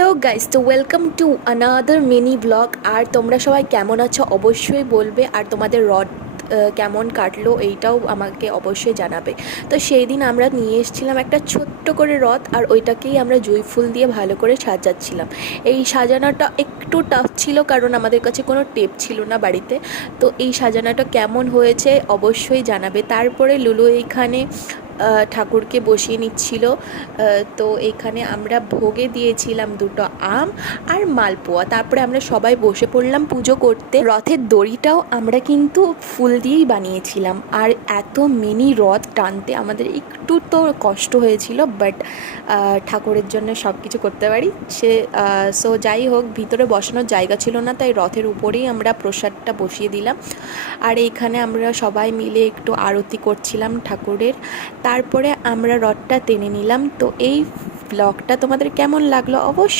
Hello guys, তো welcome to another mini blog. আর তোমরা সবাই কেমন আছো অবশ্যই বলবে, আর তোমাদের রথ কেমন কাটলো এইটাও আমাকে অবশ্যই জানাবে। তো সেই দিন আমরা নিয়ে এসেছিলাম একটা ছোট্ট করে রথ, আর ওইটাকেই আমরা জুঁই ফুল দিয়ে ভালো করে সাজাচ্ছিলাম। এই সাজানোটা একটু টাফ ছিল কারণ আমাদের কাছে কোনো টেপ ছিল না বাড়িতে। তো এই সাজানোটা কেমন হয়েছে অবশ্যই জানাবে। তারপরে লুলু এইখানে ঠাকুরকে বসিয়ে নিচ্ছিল। তো এইখানে আমরা ভোগে দিয়েছিলাম দুটো আম আর মালপোয়া। তারপরে আমরা সবাই বসে পড়লাম পুজো করতে। রথের দড়িটাও আমরা কিন্তু ফুল দিয়েই বানিয়েছিলাম। আর এত মিনি রথ টানতে আমাদের একটু তো কষ্ট হয়েছিল, বাট ঠাকুরের জন্য সব কিছু করতে পারি। সো যাই হোক, ভিতরে বসানোর জায়গা ছিল না, তাই রথের উপরেই আমরা প্রসাদটা বসিয়ে দিলাম। আর এইখানে আমরা সবাই মিলে একটু আরতি করছিলাম ঠাকুরের। তারপরে আমরা রথটা টেনে নিলাম। তো এই ব্লগটা তোমাদের কেমন লাগলো অবশ্যই